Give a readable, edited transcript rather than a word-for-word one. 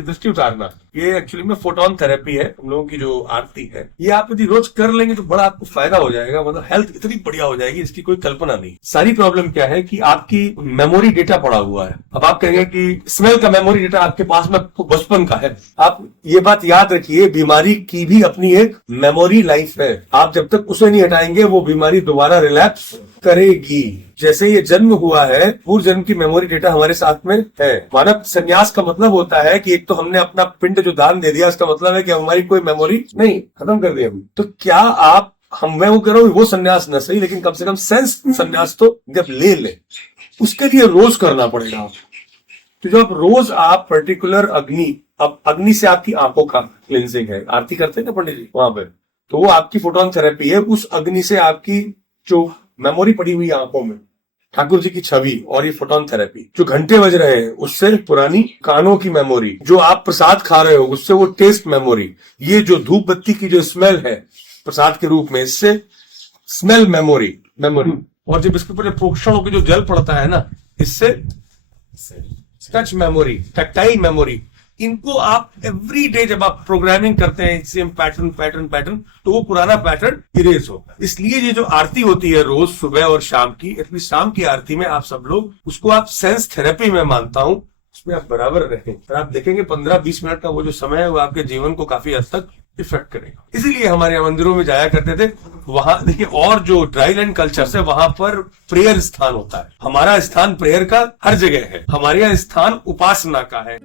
ये दृष्टि उतारना, ये एक्चुअली में फोटोन थेरेपी है। हम लोगों की जो आरती है, ये आप यदि रोज कर लेंगे तो बड़ा आपको फायदा हो जाएगा। मतलब हेल्थ इतनी बढ़िया हो जाएगी, इसकी कोई कल्पना नहीं। सारी प्रॉब्लम क्या है कि आपकी मेमोरी डेटा पड़ा हुआ है। अब आप कहेंगे कि स्मेल का मेमोरी डेटा आपके पास में बचपन का है। आप ये बात याद रखिए, बीमारी की भी अपनी एक मेमोरी लाइफ है। आप जब तक उसे नहीं हटाएंगे वो बीमारी दोबारा रिलैप्स करेगी। जैसे ये जन्म हुआ है, पूर्व जन्म की मेमोरी डेटा हमारे साथ में है। मानव संन्यास का मतलब होता है कि एक तो हमने अपना पिंड जो दान दे दिया, इसका मतलब है कि हमारी कोई मेमोरी नहीं, खत्म कर दी हम। तो क्या आप मैं वो कह रहा हूँ वो संन्यास न सही, लेकिन कम से कम सेंस संन्यास तो जब ले ले, उसके लिए रोज करना पड़ेगा आप। तो जब रोज आप पर्टिकुलर अब अग्नि से आपकी आंखों का क्लिनजिंग है, आरती करते हैं ना पंडित जी वहां पे, तो वो आपकी फोटोन थेरेपी है। उस अग्नि से आपकी जो मेमोरी पड़ी हुई आंखों में, ठाकुर जी की छवि और ये फोटोन थेरेपी, जो घंटे बज रहे हैं उससे पुरानी कानों की मेमोरी, जो आप प्रसाद खा रहे हो उससे वो टेस्ट मेमोरी, ये जो धूप बत्ती की जो स्मेल है प्रसाद के रूप में, इससे स्मेल मेमोरी, और जब इसके ऊपर प्रोक्षण होकर जो जल पड़ता है ना, इससे टच मेमोरी, टैक्टाइल मेमोरी। इनको आप एवरी डे जब आप प्रोग्रामिंग करते हैं सेम पैटर्न, तो वो पुराना पैटर्न इरेज होगा। इसलिए ये जो आरती होती है रोज सुबह और शाम की, एटलीस्ट शाम की आरती में आप सब लोग उसको आप सेंस थेरेपी में मानता हूं, उसमें आप बराबर रहें। और आप देखेंगे 15-20 मिनट का वो जो समय है वो आपके जीवन को काफी हद तक इफेक्ट करेगा। इसीलिए हमारे यहाँ मंदिरों में जाया करते थे। वहां देखिए, और जो ड्राई लैंड कल्चर है वहां पर प्रेयर स्थान होता है। हमारा स्थान प्रेयर का हर जगह है, हमारे यहाँ स्थान उपासना का है।